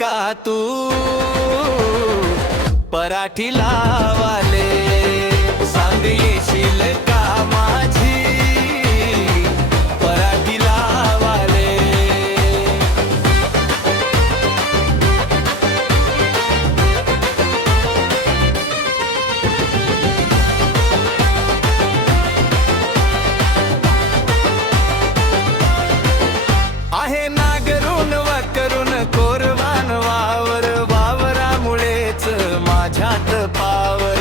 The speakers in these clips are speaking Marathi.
का तू पराठी लावाले? सांग येशील का माझी पराठी लावाले? आहे नागरून वाकरून कोरवान वावर, वावरामुळेच माझ्यात पावर.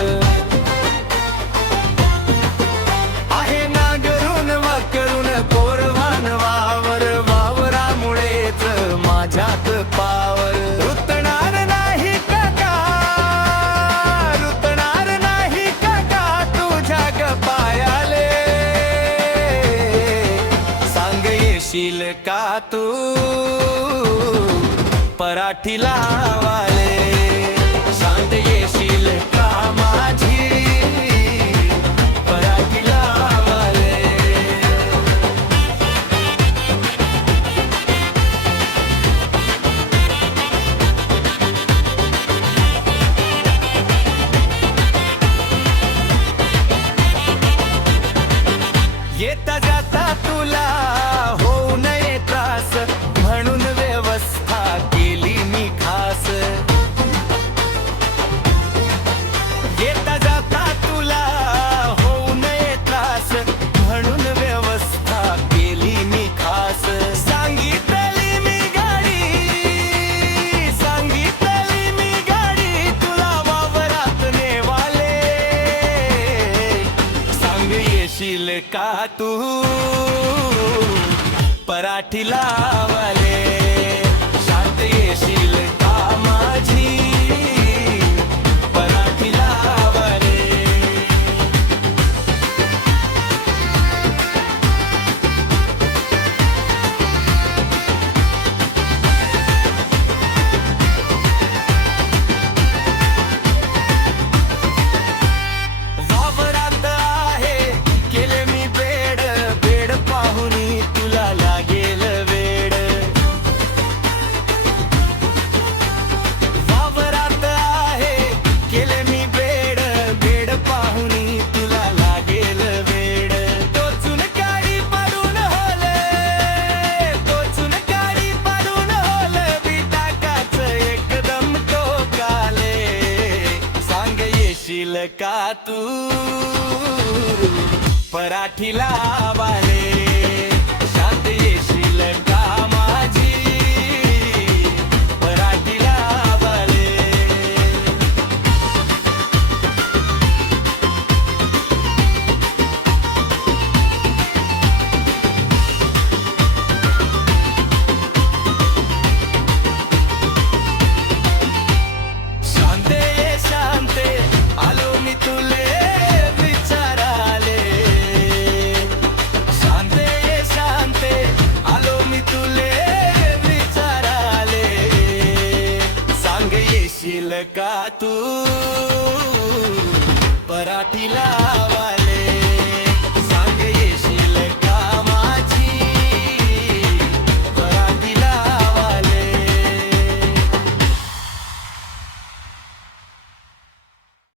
आहे नागरून वाकरून कोरवान वावर, वावरामुळेच माझ्यात पावर. रुतणार नाही काका, रुतणार नाही काका तुझ्या पायाले. सांग येशील का तू पराठी लावाले? शांत येशील का माझी पराठी लावाले? येता जाता तुला होऊ नये त्रास, म्हणून व्यवस्था केली मी खास. येता जाता तुला होऊ नये त्रास, म्हणून व्यवस्था केली मी खास. सांगितली मी गाडी, सांगितली मी गाडी तुला वावरात नेवाले. सांग येशील का तू पराठी लावाले? शांत येशील का माझी पराठी लावाले? वावरात आहे केले मी बेड, बेड पाहुनी तुला लागेल वेड. वावरात आहे केले मी बेड, बेड पाहुनी तुला लागेल वेड. टोचून काडी पाडून होले, टोचून काडी पाडून होले, बिटाकाच एकदम टोकाले. सांग येशील का तू पराठी लावाले?